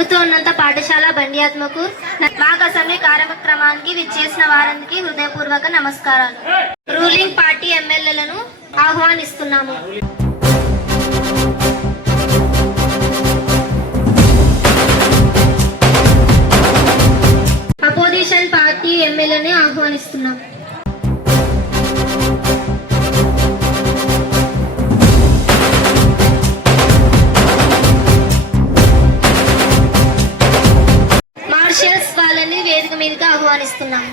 ప్రభుత్వోన్నత పాఠశాల బండియాత్మకు మాక్ అసెంబ్లీ కార్యక్రమానికి విచ్చేసిన వారందరికీ హృదయపూర్వక నమస్కారాలు. రూలింగ్ పార్టీ ఎమ్మెల్యేలను ఆహ్వానిస్తున్నాము. అపోజిషన్ పార్టీ ఎమ్మెల్యేని ఆహ్వానిస్తున్నాము. మార్షల్స్ వాళ్ళని వేదిక మీదకి ఆహ్వానిస్తున్నాము.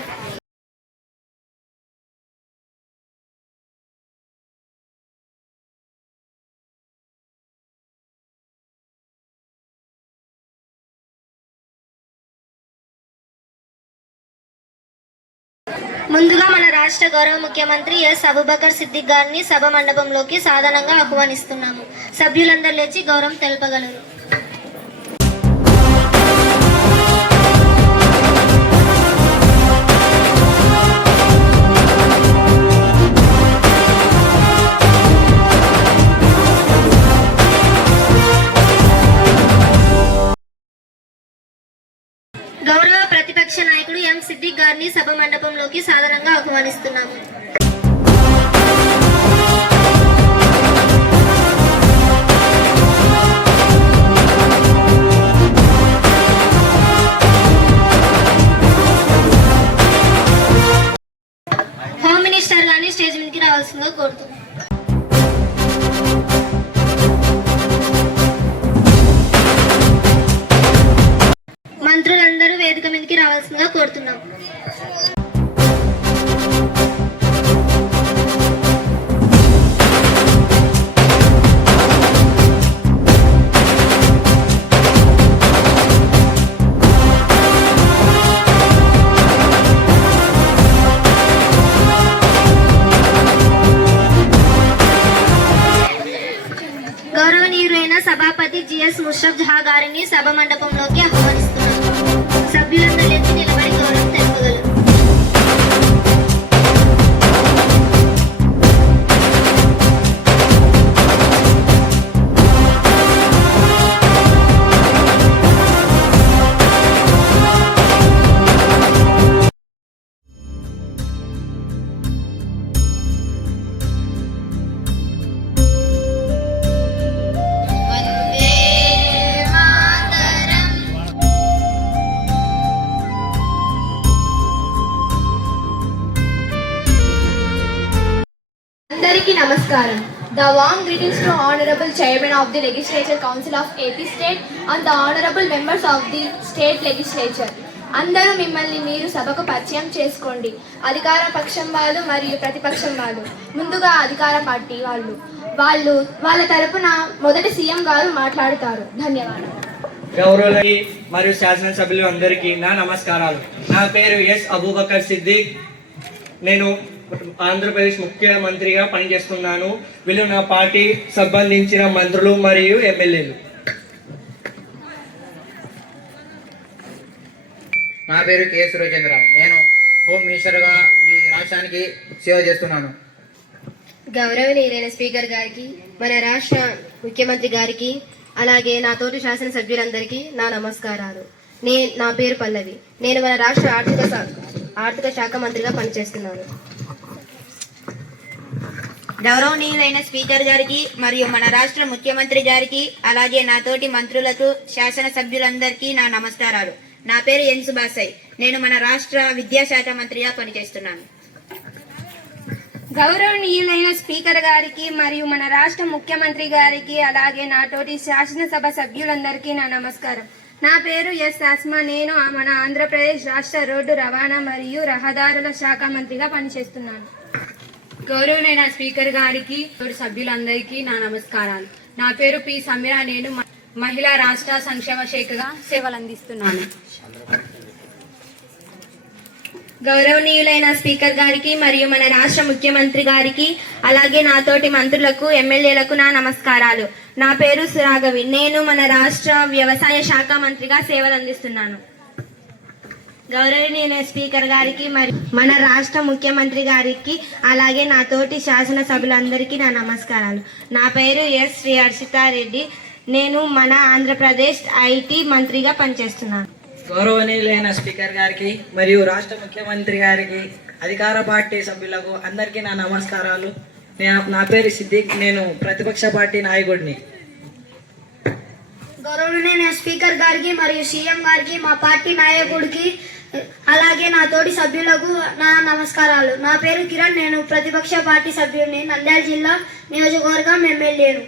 ముందుగా మన రాష్ట్ర గౌరవ ముఖ్యమంత్రి ఎస్ అబూబకర్ సిద్దిక్ గారిని సభ మండపంలోకి సాధారణంగా ఆహ్వానిస్తున్నాము. సభ్యులందరూ లేచి గౌరవం తెలపగలరు. గౌరవ ప్రతిపక్ష నాయకుడు ఎం సిద్దిక్ గారిని సభ మండపంలోకి సాధారణంగా ఆహ్వానిస్తున్నాము. హోమ్ మినిస్టర్ గారిని స్టేజ్ మీదకి రావాల్సిందిగా కోరుతున్నాం. మంత్రులందరూ వేదిక మీదకి రావాల్సిందిగా కోరుతున్నాం. గౌరవనీయులైన సభాపతి జిఎస్ ముషరఫ్ జహా గారిని సభ మండపంలోకి ఆహ్వానిస్తున్నాం. సభ్యులందరూ లేచి నిలబడి గౌరవం తెలుపగలరు. అందరికీ నమస్కారం. The warm greetings to Honorable Chairman of the Legislature Council of AP State and the Honorable Members of the State Legislature. అందరూ మిమ్మల్ని మీరు సభకు పరిచయం చేసుకోండి. అధికార పక్షం వాళ్ళు మరియు ప్రతిపక్షం వాళ్ళు. ముందుగా అధికార పార్టీ వాళ్ళ తరపున మొదటి సీఎం గారు మాట్లాడుతారు. ధన్యవాదాలు. గౌరవులకి మరియు శాసనసభ్యులు అందరికీ నా నమస్కారాలు. నా పేరు ఎస్ అబూబకర్ సిద్దిక్. నేను ఆంధ్రప్రదేశ్ ముఖ్యమంత్రిగా పనిచేస్తున్నాను. వీళ్ళు నా పార్టీ సంబంధించిన మంత్రులు మరియు ఎమ్మెల్యేలు. నా పేరు కె సురేంద్ర. నేను హోమ్ మినిస్టర్గా ఈ రాష్ట్రానికి సేవ చేస్తున్నాను. గౌరవనీయులైన స్పీకర్ గారికి, మన రాష్ట్ర ముఖ్యమంత్రి గారికి, అలాగే నా తోటి శాసనసభ్యులందరికీ నా నమస్కారాలు. నా పేరు పల్లవి. నేను మన రాష్ట్ర ఆర్థిక శాఖ మంత్రిగా పనిచేస్తున్నాను. గౌరవనీయులైన స్పీకర్ గారికి మరియు మన రాష్ట్ర ముఖ్యమంత్రి గారికి, అలాగే నా తోటి మంత్రులకు, శాసనసభ్యులందరికీ నా నమస్కారాలు. నా పేరు ఎన్ సుభాసయ్. నేను మన రాష్ట్ర విద్యాశాఖ మంత్రిగా పనిచేస్తున్నాను. గౌరవనీయులైన స్పీకర్ గారికి మరియు మన రాష్ట్ర ముఖ్యమంత్రి గారికి, అలాగే నా తోటి శాసనసభ సభ్యులందరికీ నా నమస్కారం. నా పేరు ఎస్ ఆస్మా. నేను మన ఆంధ్రప్రదేశ్ రాష్ట్ర రోడ్డు రవాణా మరియు రహదారుల శాఖ మంత్రిగా పనిచేస్తున్నాను. గౌరవనీయ స్పీకర్ గారికి, సభ్యులందరికీ నా నమస్కారాలు. నా పేరు పి సమీరా. నేను మహిళా రాష్ట్ర సంక్షేమ శాఖగా సేవలు అందిస్తున్నాను. గౌరవనీయులైన స్పీకర్ గారికి మరియు మన రాష్ట్ర ముఖ్యమంత్రి గారికి, అలాగే నాతోటి మంత్రులకు, ఎమ్మెల్యేలకు నా నమస్కారాలు. నా పేరు సురాగవి. నేను మన రాష్ట్ర వ్యవసాయ శాఖ మంత్రిగా సేవలు అందిస్తున్నాను. గౌరవనీయ స్పీకర్ గారికి మరియు మన రాష్ట్ర ముఖ్యమంత్రి గారికి, అలాగే నా తోటి శాసనసభ్యులందరికీ నా నమస్కారాలు. నా పేరు ఎస్ శ్రీ హర్షితారెడ్డి. నేను మన ఆంధ్రప్రదేశ్ ఐటీ మంత్రిగా పనిచేస్తున్నాను. గౌరవనీయులైన స్పీకర్ గారికి మరియు రాష్ట్ర ముఖ్యమంత్రి గారికి, అధికార పార్టీ సభ్యులకు అందరికీ నా నమస్కారాలు. నా పేరు సిద్దిక్. నేను ప్రతిపక్ష పార్టీ నాయకుడిని. గౌరవనీయ స్పీకర్ గారికి మరియు సీఎం గారికి, మా పార్టీ నాయకుడికి, అలాగే నా తోటి సభ్యులకు నా నమస్కారాలు. నా పేరు కిరణ్. నేను ప్రతిపక్ష పార్టీ సభ్యుడిని. నంద్యాల జిల్లా నియోజకవర్గం ఎమ్మెల్యేను.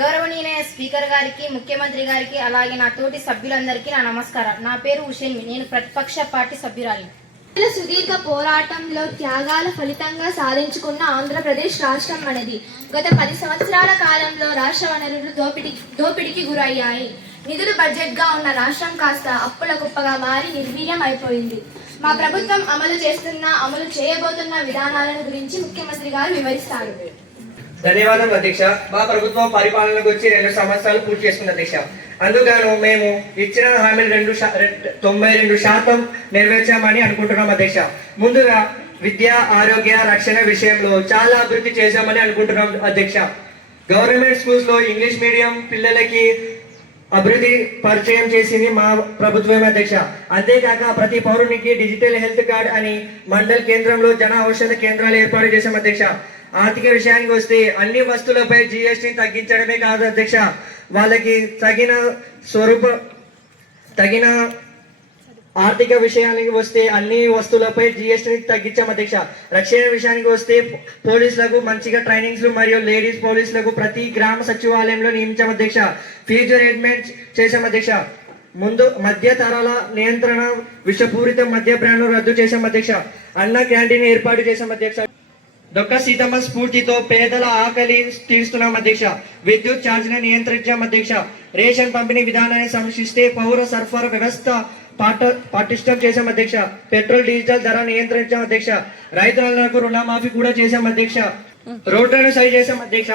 గౌరవనీయ స్పీకర్ గారికి, ముఖ్యమంత్రి గారికి, అలాగే నా తోటి సభ్యులందరికీ నా నమస్కారాలు. నా పేరు ఉషేన్వి. నేను ప్రతిపక్ష పార్టీ సభ్యురాలిని. సుదీర్ఘ పోరాటంలో త్యాగాల ఫలితంగా సాధించుకున్న ఆంధ్రప్రదేశ్ రాష్ట్రం మనది. గత 10 సంవత్సరాల కాలంలో రాష్ట్ర వనరులు దోపిడీకి గురయ్యాయి. నిధులు బడ్జెట్గా ఉన్న రాష్ట్రం కాస్త అప్పుల కుప్పగా మారి నిర్వీర్యం అయిపోయింది. మా ప్రభుత్వం అమలు చేయబోతున్న విధానాలను గురించి ముఖ్యమంత్రి గారు వివరిస్తారు. ధన్యవాదాలు అధ్యక్ష. మా ప్రభుత్వం పరిపాలనకు వచ్చి 2 సంవత్సరాలు పూర్తి చేసుకున్న అధ్యక్ష. అందుగాను మేము ఇచ్చిన హామీలు 92% నెరవేర్చామని అనుకుంటున్నాం అధ్యక్ష. ముందుగా విద్య, ఆరోగ్య, రక్షణ విషయంలో చాలా అభివృద్ధి చేశామని అనుకుంటున్నాం అధ్యక్ష. గవర్నమెంట్ స్కూల్స్ లో ఇంగ్లీష్ మీడియం పిల్లలకి అభివృద్ధి పరిచయం చేసింది మా ప్రభుత్వమే అధ్యక్ష. అంతేకాక ప్రతి పౌరునికి డిజిటల్ హెల్త్ కార్డ్ అని మండల కేంద్రంలో జన ఔషధ కేంద్రాలు ఏర్పాటు చేశాం అధ్యక్ష. ఆర్థిక విషయానికి వస్తే అన్ని వస్తువులపై జిఎస్టీ తగ్గించడమే కాదు అధ్యక్ష, వాళ్ళకి తగిన ఆర్థిక విషయానికి వస్తే అన్ని వస్తువులపై జిఎస్టీని తగ్గించాం అధ్యక్ష. రక్షణ విషయానికి వస్తే పోలీసులకు మంచిగా ట్రైనింగ్స్ మరియు లేడీస్ పోలీసులకు ప్రతి గ్రామ సచివాలయంలో నియమించాం అధ్యక్ష. ఫీజు అరేంజ్మెంట్ చేశాం అధ్యక్ష. ముందు మద్య తరాల నియంత్రణ, విషపూరిత మద్య బ్రాండ్ను రద్దు చేశాం అధ్యక్ష. అన్న క్యాంటీన్ ఏర్పాటు చేశాం అధ్యక్ష. డొక్క సీతమ్మ స్ఫూర్తితో పేదల ఆకలి తీరుస్తున్నాం అధ్యక్ష. విద్యుత్ ఛార్జీని నియంత్రించాం అధ్యక్ష. రేషన్ పంపిణీ విధానాన్ని సమీక్షిస్తే పౌర సరఫరా వ్యవస్థ పటిష్టం చేశాం అధ్యక్ష. పెట్రోల్, డీజిల్ ధర నియంత్రించాం అధ్యక్ష. రైతులకు రుణమాఫీ కూడా చేశాం అధ్యక్ష. రోడ్లను సరి చేశాం అధ్యక్ష.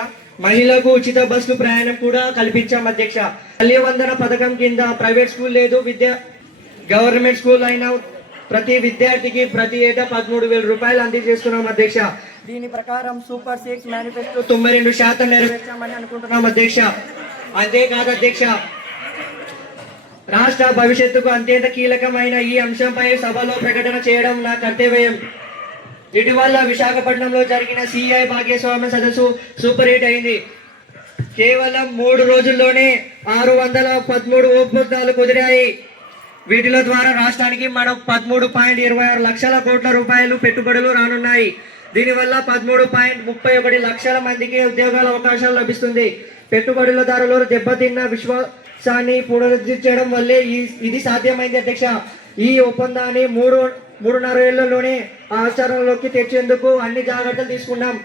మహిళలకు ఉచిత బస్సులు ప్రయాణం కూడా కల్పించాం అధ్యక్ష. తల్లివందన పథకం కింద ప్రైవేట్ స్కూల్ లేదు, గవర్నమెంట్ స్కూల్ అయినా ప్రతి విద్యార్థికి ప్రతి ఏటా 13,000 రూపాయలు అందజేస్తున్నాం అధ్యక్ష. దీని ప్రకారం సూపర్ 6 మేనిఫెస్టో 92% నెరవేర్చామని అనుకుంటున్నాం అధ్యక్ష. అంతేకాదు అధ్యక్ష, రాష్ట్ర భవిష్యత్తుకు అత్యంత కీలకమైన ఈ అంశంపై సభలో ప్రకటన చేయడం నా కర్తవ్యం. ఇటీవల విశాఖపట్నంలో జరిగిన సిఐ భాగస్వామ్య సదస్సు సూపర్ హిట్ అయింది. కేవలం 3 రోజుల్లోనే 613 ఒప్పందాలు కుదిరాయి. వీటిల ద్వారా రాష్ట్రానికి మనం 13.26 లక్షల కోట్ల రూపాయలు పెట్టుబడులు రానున్నాయి. దీనివల్ల 13.31 లక్షల మందికి ఉద్యోగాల అవకాశాలు లభిస్తుంది. పెట్టుబడులదారులు దెబ్బతిన్న విశ్వాసాన్ని పునరుద్ధరించడం వల్లే ఇది సాధ్యమైంది అధ్యక్ష. ఈ ఒప్పందాన్ని 3.5 ఏళ్లలోనే ఆచరణలోకి తెచ్చేందుకు అన్ని జాగ్రత్తలు తీసుకున్నాం.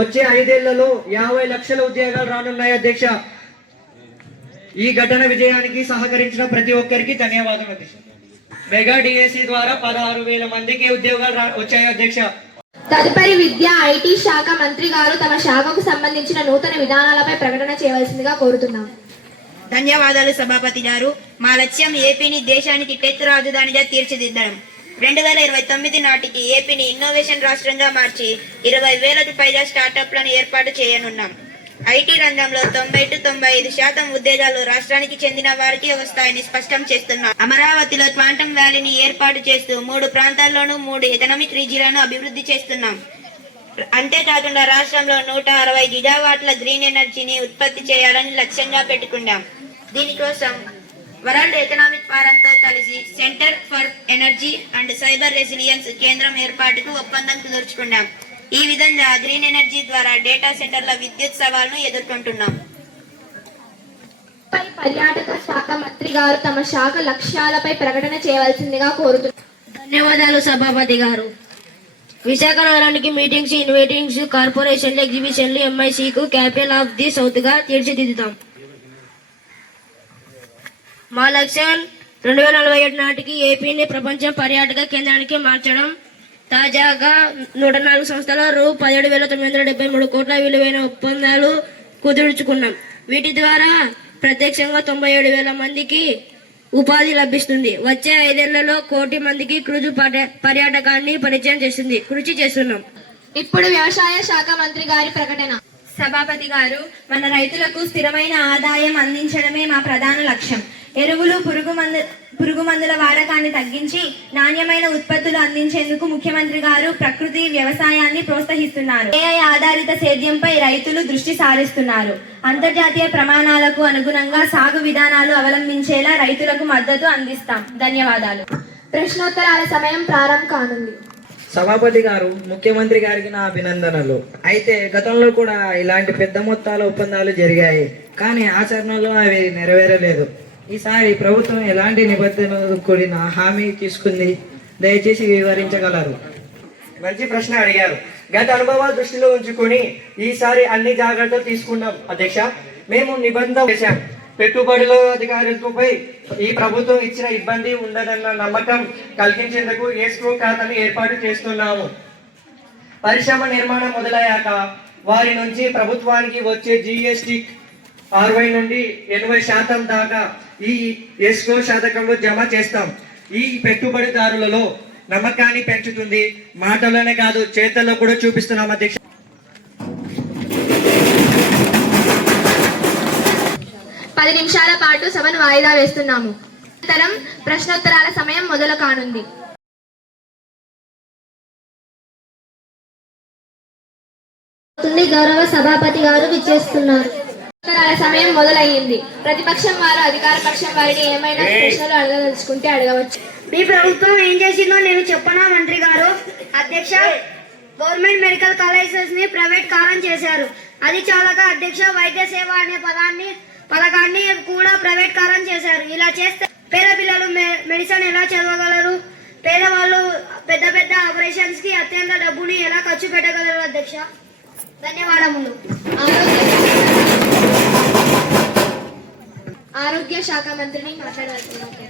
వచ్చే 5 ఏళ్లలో 50 లక్షల ఉద్యోగాలు రానున్నాయి అధ్యక్ష. ఈ ఘటన విజయానికి సహకరించిన ప్రతి ఒక్కరికి ధన్యవాదాలు అధ్యక్ష. మెగా డిఎస్సి ద్వారా 16,000 మందికి ఉద్యోగాలు వచ్చాయి అధ్యక్ష. తదుపరి విద్యా ఐటీ శాఖ మంత్రి గారు తమ శాఖకు సంబంధించిన నూతన విధానాలపై ప్రకటన చేయవలసిందిగా కోరుతున్నాం. ధన్యవాదాలు సభాపతి గారు. మా లక్ష్యం ఏపీని దేశానికి టెక్ రాజధానిగా తీర్చిదిద్దడం. 2029 నాటికి ఏపీని ఇన్నోవేషన్ రాష్ట్రంగా మార్చి 20,000కి పైగా స్టార్టప్లను ఏర్పాటు చేయనున్నాం. ఐటీ రంగంలో 90-95% ఉద్యోగాలు రాష్ట్రానికి చెందిన వారికి వస్తాయని స్పష్టం చేస్తున్నాం. అమరావతిలో క్వాంటమ్ వ్యాలీని ఏర్పాటు చేస్తూ 3 ప్రాంతాల్లోనూ 3 ఎకనామిక్ రీజియన్లను అభివృద్ధి చేస్తున్నాం. అంతేకాకుండా రాష్ట్రంలో 160 గిగావాట్ల గ్రీన్ ఎనర్జీని ఉత్పత్తి చేయాలని లక్ష్యంగా పెట్టుకున్నాం. దీనికోసం వరల్డ్ ఎకనామిక్ ఫోరంతో కలిసి centre for energy and cyber resilience కేంద్రం ఏర్పాటుకు ఒప్పందం కుదుర్చుకున్నాం. ఈ విధంగా గ్రీన్ ఎనర్జీ ద్వారా డేటా సెంటర్ల విద్యుత్ సవాల్ను ఎదుర్కొంటున్నాం. పర్యాటక శాఖ మంత్రి గారు తమ శాఖ లక్ష్యాలపై ప్రకటన చేయవలసిందిగా కోరుతున్నారు. ధన్యవాదాలు సభాపతి గారు. విశాఖ నగరానికి మీటింగ్స్, ఇన్వైటింగ్స్, కార్పొరేషన్లు, ఎగ్జిబిషన్లు ఎంఐసికు క్యాపిటల్ ఆఫ్ ది సౌత్ గా తీర్చిదిద్దుతాం. మా లక్ష్యం 2047 నాటికి ఏపీని ప్రపంచ పర్యాటక కేంద్రానికి మార్చడం. తాజాగా 104 సంస్థల రూ. 17,973 కోట్ల విలువైన ఒప్పందాలు కుదుర్చుకున్నాం. వీటి ద్వారా ప్రత్యక్షంగా 97,000 మందికి ఉపాధి లభిస్తుంది. వచ్చే 5 ఏళ్లలో 1 కోటి మందికి క్రూజు పర్యాటకాన్ని పరిచయం చేస్తుంది కృషి చేస్తున్నాం. ఇప్పుడు వ్యవసాయ శాఖ మంత్రి గారి ప్రకటన. సభాపతి గారు, మన రైతులకు స్థిరమైన ఆదాయం అందించడమే మా ప్రధాన లక్ష్యం. ఎరువులు, పురుగు మందుల వాడకాన్ని తగ్గించి నాణ్యమైన ఉత్పత్తులు అందించేందుకు ముఖ్యమంత్రి గారు ప్రకృతి వ్యవసాయాన్ని ప్రోత్సహిస్తున్నారు. AI ఆధారిత సేద్యంపై రైతులు దృష్టి సారిస్తున్నారు. అంతర్జాతీయ ప్రమాణాలకు అనుగుణంగా సాగు విధానాలు అవలంబించేలా రైతులకు మద్దతు అందిస్తాం. ధన్యవాదాలు. ప్రశ్నోత్తరాల సమయం ప్రారంభం కానుంది. సభాపతి గారు, ముఖ్యమంత్రి గారికి నా అభినందనలు. అయితే గతంలో కూడా ఇలాంటి పెద్ద మొత్తాల ఒప్పందాలు జరిగాయి, కానీ ఆచరణలో అవి నెరవేరలేదు. ఈసారి ప్రభుత్వం ఎలాంటి నిబంధనలు కూడిన హామీ తీసుకుంది, దయచేసి వివరించగలరు? మంచి ప్రశ్న అడిగారు. గత అనుభవాలు దృష్టిలో ఉంచుకొని ఈసారి అన్ని జాగ్రత్తలు తీసుకున్నాం అధ్యక్ష. మేము నిబంధన చేశాం. పెట్టుబడుల అధికారులపై ఈ ప్రభుత్వం ఇచ్చిన ఇబ్బంది ఉండదన్న నమ్మకం కలిగించేందుకు ఎస్క్రో ఖాతాను ఏర్పాటు చేస్తున్నాము. పరిశ్రమ నిర్మాణం మొదలయ్యాక వారి నుంచి ప్రభుత్వానికి వచ్చే GST 60 నుండి 80% దాకా ఈ ఎస్క్రో శాతకంలో జమ చేస్తాం. ఈ పెట్టుబడిదారులలో నమ్మకాన్ని పెంచుతుంది. మాటలోనే కాదు, చేతల్లో కూడా చూపిస్తున్నాం అధ్యక్ష. 10 నిమిషాల పాటు సభను వాయిదా వేస్తున్నాము. అనంతరం ప్రశ్నోత్తరాల సమయం మొదలు కానుంది. గౌరవ సభాపతి గారు విచ్చేస్తున్నారు. ప్రశ్నోత్తరాల సమయం మొదలయ్యింది. ప్రతిపక్షం వారు అధికార పక్షం వారిని ఏమైనా ప్రశ్నలు అడగదలుచుకుంటే అడగవచ్చు. మీ ప్రభుత్వం ఏం చేసిందో నేను చెప్పనా మంత్రి గారు? అధ్యక్ష, గవర్నమెంట్ మెడికల్ కాలేజెస్ ని ప్రైవేట్ కారం చేశారు. అది చాలక అధ్యక్ష, వైద్య సేవ అనే పథకాన్ని కూడా ప్రైవేట్ కారం చేశారు. ఇలా చేస్తే పేద పిల్లలు మెడిసిన్ ఎలా చదవగలరు? పేదవాళ్ళు పెద్ద పెద్ద ఆపరేషన్స్ కి అత్యంత డబ్బుని ఎలా ఖర్చు పెట్టగలరు అధ్యక్ష? ధన్యవాదములు. ఆరోగ్య శాఖ మంత్రిని మాట్లాడాల్సింది.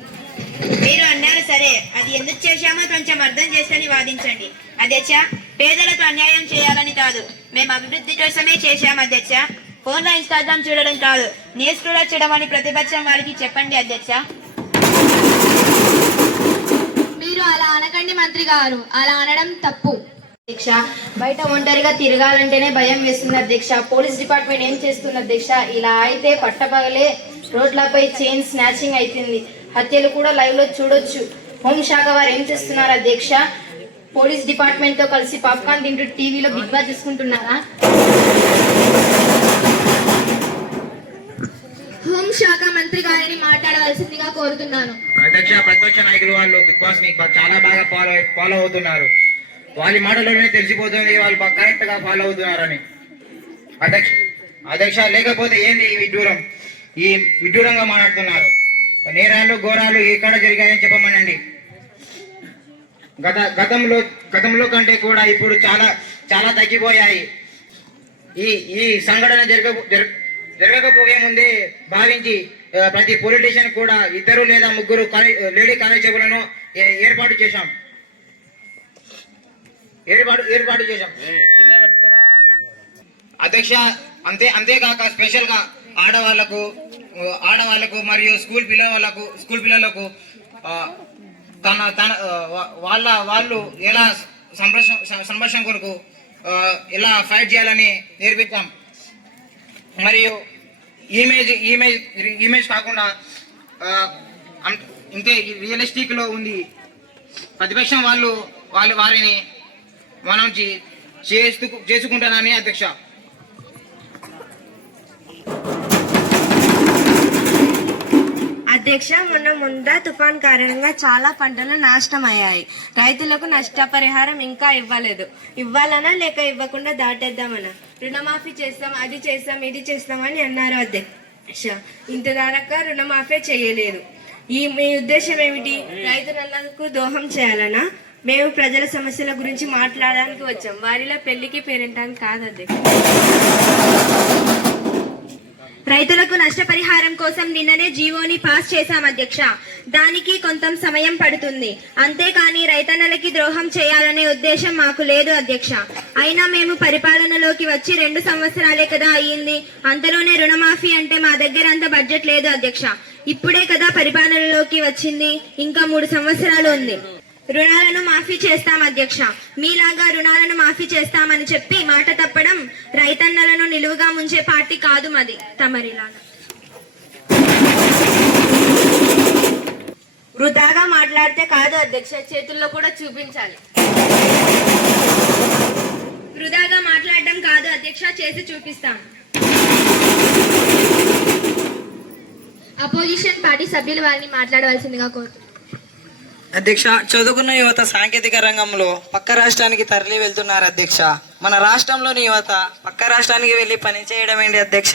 మీరు అన్నారు సరే, అది ఎందుకు చేశామో కొంచెం అర్థం చేసుకొని వాదించండి. అధ్యక్ష, పేదలకు అన్యాయం చేయాలని కాదు, మేము అభివృద్ధి కోసమే చేశాం అధ్యక్ష. ఫోన్లో ఇన్స్టాగ్రామ్ చూడడం కాదు, న్యూస్ కూడా చూడమని ప్రతిపక్షం వారికి చెప్పండి అధ్యక్ష. మీరు అలా అనకండి మంత్రి గారు, అలా అనడం తప్పు. అధ్యక్ష, బయట ఒంటరిగా తిరగాలంటేనే భయం వేస్తుంది అధ్యక్ష. పోలీస్ డిపార్ట్మెంట్ ఏం చేస్తుంది అధ్యక్ష? ఇలా అయితే పట్టపగలే రోడ్లపై చైన్ స్నాచింగ్ అవుతుంది. హత్యలు కూడా లైవ్ లో చూడొచ్చు. హోంశాఖ వారు ఏం చేస్తున్నారు అధ్యక్ష? పోలీస్ డిపార్ట్మెంట్ తో కలిసి పాప్కార్న్ తింటూ టీవీలో బిగ్ బాస్ చూసుకుంటున్నారా? హోంశాఖ మంత్రి గారిని మాట్లాడవలసిందిగా కోరుతున్నాను. అధ్యక్ష, ప్రతిపక్ష నాయకులు వాళ్ళు బిగ్ బాస్ ని చాలా బాగా ఫాలో అవుతున్నారు. వాళ్ళ మాటలోనే తెలిసిపోతుంది వాళ్ళు కరెక్ట్ గా ఫాలో అవుతున్నారని. అధ్యక్ష, లేకపోతే ఏంది ఈ విడ్డూరంగా మాట్లాడుతున్నారు? నేరాలు ఘోరాలు ఎక్కడ జరిగాయని చెప్పమనండి. గతంలో కంటే కూడా ఇప్పుడు చాలా చాలా తగ్గిపోయాయి. ఈ సంఘటన జరగకపోయే ముందే భావించి ప్రతి పొలిటీషియన్ కూడా 2 లేదా 3 లేడీ కానిస్టేబుల్లను ఏర్పాటు చేశాం. అధ్యక్ష, అంతేకాక స్పెషల్ గా ఆడవాళ్లకు మరియు స్కూల్ పిల్లలకు వాళ్ళు ఎలా సంరక్షణ కొరకు ఎలా ఫైట్ చేయాలని నేర్పించాం. మరియు ఇమేజ్ కాకుండా ఇంతే రియలిస్టిక్ లో ఉంది. ప్రతిపక్షం వారిని మనం చేసుకుంటానని అధ్యక్ష. అధ్యక్ష, మొన్న తుఫాన్ కారణంగా చాలా పంటలు నాశనం అయ్యాయి. రైతులకు నష్టపరిహారం ఇంకా ఇవ్వలేదు. ఇవ్వాలనా లేక ఇవ్వకుండా దాటేద్దామనా? రుణమాఫీ చేస్తాం, అది చేస్తాం, ఇది చేస్తామని అన్నారు అధ్యక్ష. ఇంత దాకా రుణమాఫీ చేయలేదు. మీ ఉద్దేశం ఏమిటి? రైతులకు దోహం చేయాలనా? మేము ప్రజల సమస్యల గురించి మాట్లాడడానికి వచ్చాం, వారిలో పెళ్లికి పేరెంటానికి కాదు అధ్యక్ష. రైతులకు నష్టపరిహారం కోసం నిన్ననే జీవోని పాస్ చేశాం అధ్యక్ష. దానికి కొంత సమయం పడుతుంది. అంతేకాని రైతన్నలకి ద్రోహం చేయాలనే ఉద్దేశం మాకు లేదు అధ్యక్ష. అయినా మేము పరిపాలనలోకి వచ్చి 2 సంవత్సరాలే కదా అయ్యింది. అంతలోనే రుణమాఫీ అంటే మా దగ్గర అంత బడ్జెట్ లేదు అధ్యక్ష. ఇప్పుడే కదా పరిపాలనలోకి వచ్చింది, ఇంకా 3 సంవత్సరాలు ఉంది. రుణాలను మాఫీ చేస్తాం అధ్యక్ష. మీలాగా రుణాలను మాఫీ చేస్తామని చెప్పి మాట తప్పడం రైతన్నలను నిలువుగా ముంచే పార్టీ కాదు మాది, తమరిలాగా. వృధాగా మాట్లాడితే కాదు అధ్యక్ష, చేతుల్లో కూడా చూపించాలి. వృధాగా మాట్లాడడం కాదు అధ్యక్ష, చేసి చూపిస్తాం. అపోజిషన్ పార్టీ సభ్యులు వారిని మాట్లాడవలసిందిగా కోరుతున్నాను. అధ్యక్ష, చదువుకున్న యువత సాంకేతిక రంగంలో పక్క రాష్ట్రానికి తరలి వెళ్తున్నారు అధ్యక్ష. మన రాష్ట్రంలోని యువత పక్క రాష్ట్రానికి వెళ్ళి పని చేయడం ఏంటి అధ్యక్ష?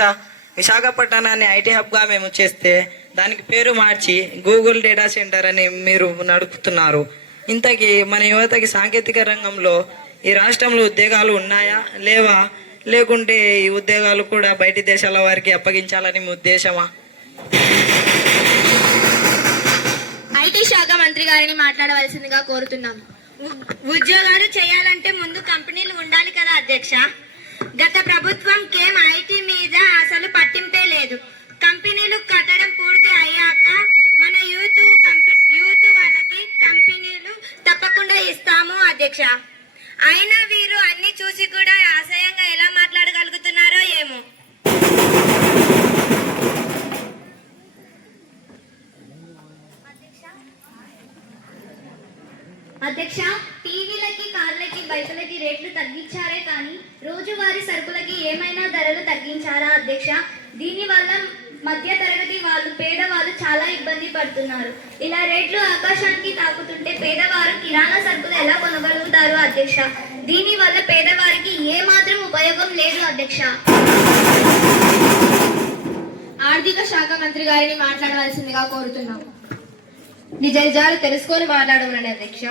విశాఖపట్నాన్ని ఐటీ హబ్గా మేము చేస్తే దానికి పేరు మార్చి గూగుల్ డేటా సెంటర్ అని మీరు నడుపుతున్నారు. ఇంతకీ మన యువతకి సాంకేతిక రంగంలో ఈ రాష్ట్రంలో ఉద్యోగాలు ఉన్నాయా లేవా, లేకుంటే ఈ ఉద్యోగాలు కూడా బయటి దేశాల వారికి అప్పగించాలని మీ ఉద్దేశమా? ఐటీ శాఖ మంత్రి గారిని మాట్లాడవలసిందిగా కోరుతున్నాం. ఉద్యోగాలు చేయాలంటే ముందు కంపెనీలు ఉండాలి కదా అధ్యక్ష. గత ప్రభుత్వం కేం ఐటీ మీద అసలు పట్టింపే లేదు. కంపెనీలు కట్టడం పూర్తి అయ్యాక మన యూత్ వాళ్ళకి కంపెనీలు తప్పకుండా ఇస్తాము అధ్యక్ష. అయినా వీరు అన్ని చూసి కూడా అసహ్యంగా ఎలా మాట్లాడగలుగుతున్నారో ఏమో. అధ్యక్ష, టీవీలకి, కార్లకి, బైకులకి రేట్లు తగ్గించారే కానీ రోజువారీ సరుకులకి ఏమైనా ధరలు తగ్గించారా అధ్యక్ష? దీనివల్ల మధ్య తరగతి వాళ్ళు, పేదవాళ్ళు చాలా ఇబ్బంది పడుతున్నారు. ఇలా రేట్లు ఆకాశానికి తాకుతుంటే పేదవారు కిరాణా సరుకులు ఎలా కొనగలుగుతారు అధ్యక్ష? దీనివల్ల పేదవారికి ఏ మాత్రం ఉపయోగం లేదు అధ్యక్ష. ఆర్థిక శాఖ మంత్రి గారిని మాట్లాడవలసిందిగా కోరుతున్నాం. నిజ నిజాలు తెలుసుకొని మాట్లాడమనండి అధ్యక్ష.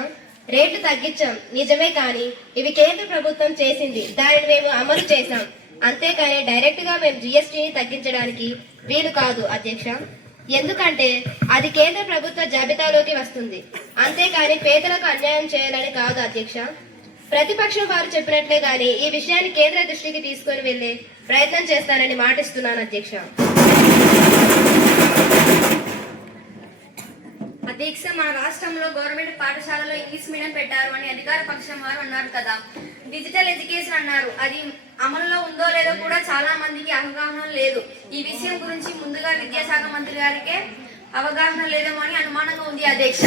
రేట్లు తగ్గించాం నిజమే, కానీ ఇవి కేంద్ర ప్రభుత్వం చేసింది, దానిని మేము అమలు చేశాం. అంతేకాని డైరెక్ట్ గా మేము జిఎస్టీని తగ్గించడానికి వీలు కాదు అధ్యక్ష. ఎందుకంటే అది కేంద్ర ప్రభుత్వ జాబితాలోకి వస్తుంది. అంతేకాని పేదలకు అన్యాయం చేయాలని కాదు అధ్యక్ష. ప్రతిపక్షం వారు చెప్పినట్లే గాని ఈ విషయాన్ని కేంద్ర దృష్టికి తీసుకొని వెళ్లే ప్రయత్నం చేస్తానని మాటిస్తున్నాను అధ్యక్ష. అధ్యక్ష, మన రాష్ట్రంలో గవర్నమెంట్ పాఠశాలలో ఇంగ్లీష్ మీడియం పెట్టారు అని అధికార పక్షం వారు అన్నారు కదా. డిజిటల్ ఎడ్యుకేషన్ అన్నారు, అది అమలులో ఉందో లేదో కూడా చాలా మందికి అవగాహన లేదు. ఈ విషయం గురించి ముందుగా విద్యాశాఖ మంత్రి గారికే అవగాహన లేదేమో అని అనుమానంగా ఉంది అధ్యక్ష.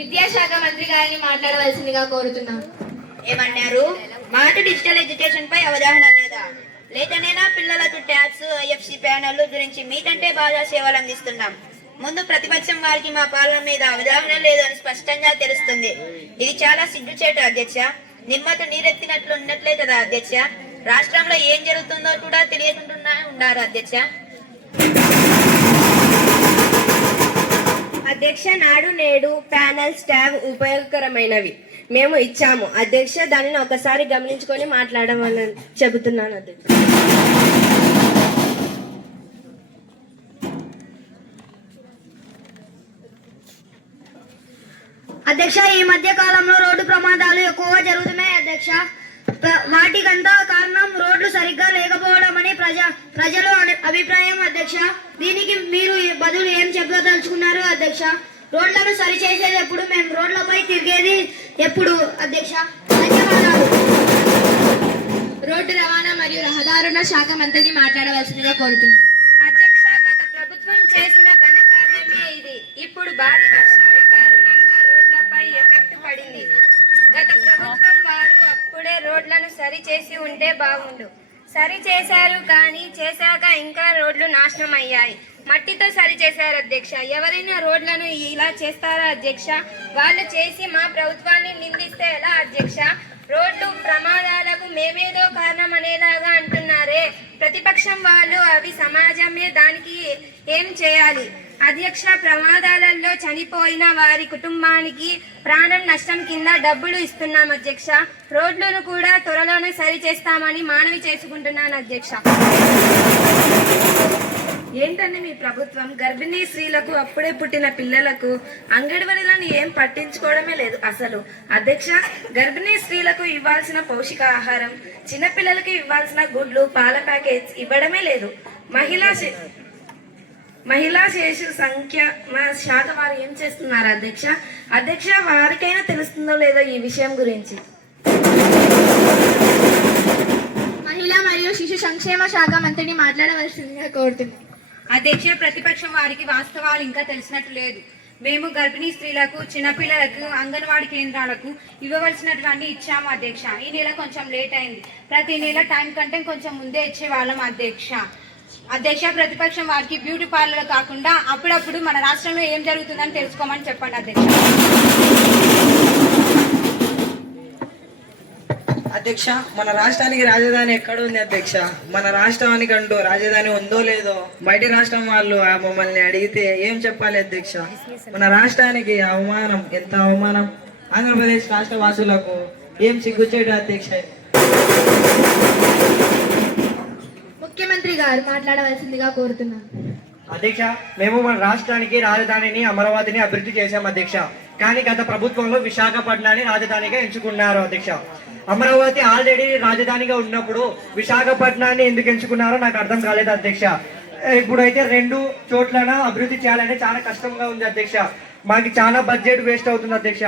విద్యాశాఖ మంత్రి గారిని మాట్లాడవలసిందిగా కోరుతున్నాం. ఏమన్నారు? మాట డిజిటల్ ఎడ్యుకేషన్ పై అవగాహన లేదా? లేకనేనా పిల్లలకు ట్యాబ్స్, ఐఎఫ్సి ప్యానల్ గురించి మీకంటే బాగా సేవలు అందిస్తున్నాం. ముందు ప్రతిపక్షం వారికి మా పాలన మీద అవగాహన లేదు అని స్పష్టంగా తెలుస్తుంది. ఇది చాలా సిగ్గుచేటు అధ్యక్ష. నిమ్మకు నీరెత్తినట్లు ఉన్నట్లే కదా అధ్యక్ష. రాష్ట్రంలో ఏం జరుగుతుందో కూడా తెలియకుండా ఉన్నారు అధ్యక్ష. అధ్యక్ష, నాడు నేడు ప్యానల్ స్టాబ్ ఉపయోగకరమైనవి మేము ఇచ్చాము అధ్యక్ష. దానిని ఒకసారి గమనించుకొని మాట్లాడమని చెబుతున్నాను అధ్యక్ష. అధ్యక్ష, ఈ మధ్య కాలంలో రోడ్డు ప్రమాదాలు ఎక్కువగా జరుగుతున్నాయి అధ్యక్ష. వాటికంతా కారణం రోడ్లు సరిగ్గా లేకపోవడం అని ప్రజల అభిప్రాయం అధ్యక్ష. దీనికి మీరు బదులు ఏం చెప్పదలుచుకున్నారు అధ్యక్ష? రోడ్లను సరి చేసేది ఎప్పుడు? మేము రోడ్లపై తిరిగేది ఎప్పుడు అధ్యక్ష? ధన్యవాదాలు. రోడ్డు రవాణా మరియు రహదారుల శాఖ మంత్రిని మాట్లాడవలసిందిగా కోరుతున్నాను. అధ్యక్ష, గత ప్రభుత్వం చేసిన ఘనకార్యమే ఇది. ఇప్పుడు భారీ వర్షాల కారణంగా రోడ్లపై ఎఫెక్ట్ పడింది. గత ప్రభుత్వం వారు అప్పుడే రోడ్లను సరి చేసి ఉంటే బాగుండు. సరి చేశారు, కానీ చేశాక ఇంకా రోడ్లు నాశనం అయ్యాయి. మట్టితో సరి చేశారు అధ్యక్ష. ఎవరైనా రోడ్లను ఇలా చేస్తారా అధ్యక్ష? వాళ్ళు చేసి మా ప్రభుత్వాన్ని నిందిస్తే ఎలా అధ్యక్ష? రోడ్డు ప్రమాదాలకు మేమేదో కారణం అనేలాగా అంటున్నారే. ప్రతిపక్షం వాళ్ళు అవి సమాజమే, దానికి ఏం చేయాలి అధ్యక్ష? ప్రమాదాలలో చనిపోయిన వారి కుటుంబానికి ప్రాణం నష్టం కింద డబ్బులు ఇస్తున్నాం అధ్యక్ష. రోడ్లను కూడా త్వరలోనే సరి చేస్తామని మనవి చేసుకుంటున్నాను అధ్యక్ష. ఏంటండి మీ ప్రభుత్వం? గర్భిణీ స్త్రీలకు, అప్పుడే పుట్టిన పిల్లలకు అంగన్వాడీలను ఏం పట్టించుకోవడమే లేదు అసలు అధ్యక్ష. గర్భిణీ స్త్రీలకు ఇవ్వాల్సిన పౌష్టికాహారం, చిన్నపిల్లలకి ఇవ్వాల్సిన గుడ్లు, పాల ప్యాకెట్స్ ఇవ్వడమే లేదు. మహిళా శేషు సంఖ్య శాతం వారు ఏం చేస్తున్నారు అధ్యక్ష? అధ్యక్ష, వారికైనా తెలుస్తుందో లేదో ఈ విషయం గురించి. మహిళా మరియు శిశు సంక్షేమ శాఖ మంత్రిని మాట్లాడవలసిందిగా కోరుతున్నాను. అధ్యక్ష, ప్రతిపక్షం వారికి వాస్తవాలు ఇంకా తెలిసినట్టు లేదు. మేము గర్భిణీ స్త్రీలకు, చిన్నపిల్లలకు, అంగన్వాడీ కేంద్రాలకు ఇవ్వవలసినటువంటి ఇచ్చాము అధ్యక్ష. ఈ నెల కొంచెం లేట్ అయింది. ప్రతి నెల టైం కంటే కొంచెం ముందే ఇచ్చేవాళ్ళం అధ్యక్ష. ప్రతిపక్షం వారికి బ్యూటీ పార్లర్ కాకుండా అప్పుడప్పుడు మన రాష్ట్రంలో ఏం జరుగుతుందని తెలుసుకోమని చెప్పండి అధ్యక్ష. అధ్యక్ష, మన రాష్ట్రానికి రాజధాని ఎక్కడ ఉంది అధ్యక్ష? మన రాష్ట్రానికి అంటూ రాజధాని ఉందో లేదో బయటి రాష్ట్రం వాళ్ళు మమ్మల్ని అడిగితే ఏం చెప్పాలి అధ్యక్ష? మన రాష్ట్రానికి అవమానం, ఎంత అవమానం! ఆంధ్రప్రదేశ్ రాష్ట్ర వాసులకు ఏం సిగ్గుచేటు అధ్యక్ష. ముఖ్యమంత్రి గారు మాట్లాడవలసిందిగా కోరుతున్నాను. అధ్యక్ష, మేము మన రాష్ట్రానికి రాజధానిని అమరావతిని అభివృద్ధి చేశాం అధ్యక్ష. కానీ గత ప్రభుత్వంలో విశాఖపట్నాన్ని రాజధానిగా ఎంచుకున్నారు అధ్యక్ష. అమరావతి ఆల్రెడీ రాజధానిగా ఉన్నప్పుడు విశాఖపట్నాన్ని ఎందుకు ఎంచుకున్నారో నాకు అర్థం కాలేదు అధ్యక్ష. ఇప్పుడైతే రెండు చోట్లన అభివృద్ధి చేయాలంటే చాలా కష్టంగా ఉంది అధ్యక్ష. మాకు చాలా బడ్జెట్ వేస్ట్ అవుతుంది అధ్యక్ష.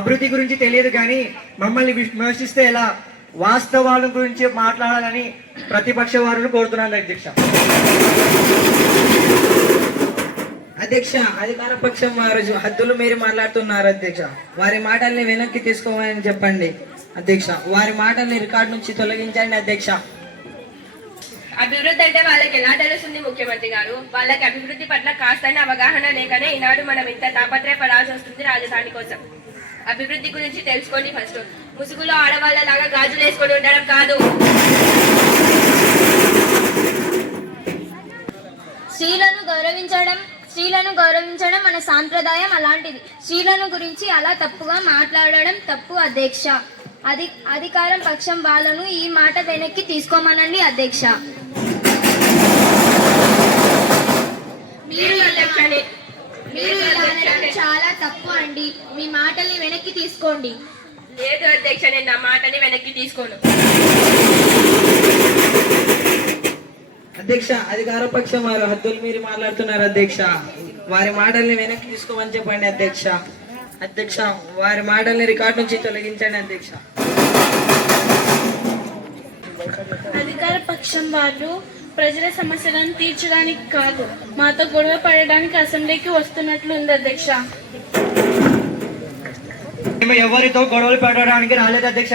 అభివృద్ధి గురించి తెలియదు కానీ మమ్మల్ని విమర్శిస్తే ఎలా? వాస్తవాల గురించి మాట్లాడాలని ప్రతిపక్ష వారులు కోరుతున్నాను అధ్యక్ష. అధ్యక్ష, అధికార పక్షం వారు హద్దులు మీరి మాట్లాడుతున్నారు అధ్యక్ష. వారి మాటల్ని వెనక్కి తీసుకోమని చెప్పండి అధ్యక్ష. వారి మాటల్ని రికార్డు నుంచి తొలగించండి అధ్యక్ష. అభివృద్ధి అంటే వాళ్ళకి ఎలా తెలుస్తుంది ముఖ్యమంత్రి గారు? వాళ్ళకి అభివృద్ధి పట్ల కాస్తైన అవగాహన లేకనే ఈనాడు మనం ఇంత తాపత్రయపడాల్సి వస్తుంది రాజధాని కోసం. అభివృద్ధి గురించి తెలుసుకోండి ఫస్ట్. ముసుగులో ఆడవాళ్ళలాగా గాజులు వేసుకొని ఉండడం కాదు. స్త్రీలను గౌరవించడం మన సాంప్రదాయం అలాంటిది. స్త్రీలను గురించి అలా తప్పుగా మాట్లాడడం తప్పు అధ్యక్ష. అధికారం పక్షం వాళ్ళను ఈ మాట వెనక్కి తీసుకోమనండి అధ్యక్ష. మీరు ఇలా అనడం చాలా తప్పు అండి. మీ మాటల్ని వెనక్కి తీసుకోండి. లేదు అధ్యక్ష, నేను నా మాటని వెనక్కి తీసుకోను. అధ్యక్ష, అధికార పక్షం వారు హద్దులు మీరి మాట్లాడుతున్నారు అధ్యక్ష. వారి మాటల్ని వెనక్కి తీసుకోమని చెప్పండి అధ్యక్ష. అధ్యక్ష, వారి మాటల్ని రికార్డు నుంచి తొలగించండి అధ్యక్ష. అధికార పక్షం వాళ్ళు ప్రజల సమస్యలను తీర్చడానికి కాదు, మాతో గొడవ పడడానికి అసెంబ్లీకి వస్తున్నట్లు ఉంది అధ్యక్ష. మేము ఎవరితో గొడవలు పెట్టడానికి రాలేదు అధ్యక్ష.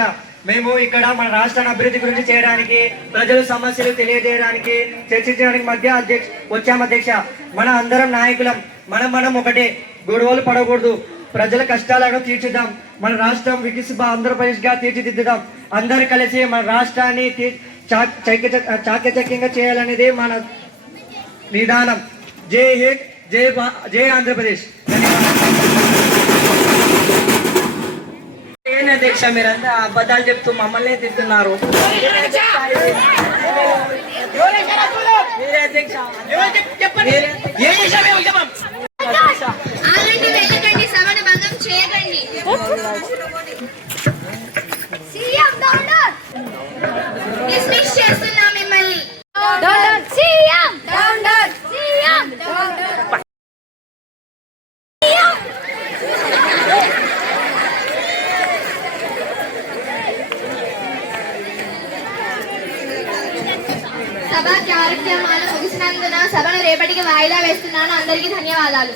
మేము ఇక్కడ మన రాష్ట్రాన్ని అభివృద్ధి గురించి చేయడానికి, ప్రజల సమస్యలు తెలియజేయడానికి, చర్చించడానికి మధ్య వచ్చాము అధ్యక్ష. మన అందరం నాయకులం, మనం ఒకటే. గొడవలు పడకూడదు. ప్రజల కష్టాలను తీర్చుదాం. మన రాష్ట్రం వికసిత ఆంధ్రప్రదేశ్ గా తీర్చిదిద్దుదాం. అందరు కలిసి మన రాష్ట్రాన్ని చాకచక్యంగా చేయాలనేది మన విధానం. జై హింద్, జై ఆంధ్రప్రదేశ్. ఏంటి అధ్యక్ష, మీరంతా అబద్ధాలు చెప్తూ మమ్మల్ని తింటున్నారు. మీరే అధ్యక్ష. సభను భంగం చేయకండి. డిస్మిస్ చేస్తున్నా మిమ్మల్ని. సభ కార్యక్రమాలు ముగిసినందున సభను రేపటికి వాయిదా వేస్తున్నాను. అందరికీ ధన్యవాదాలు.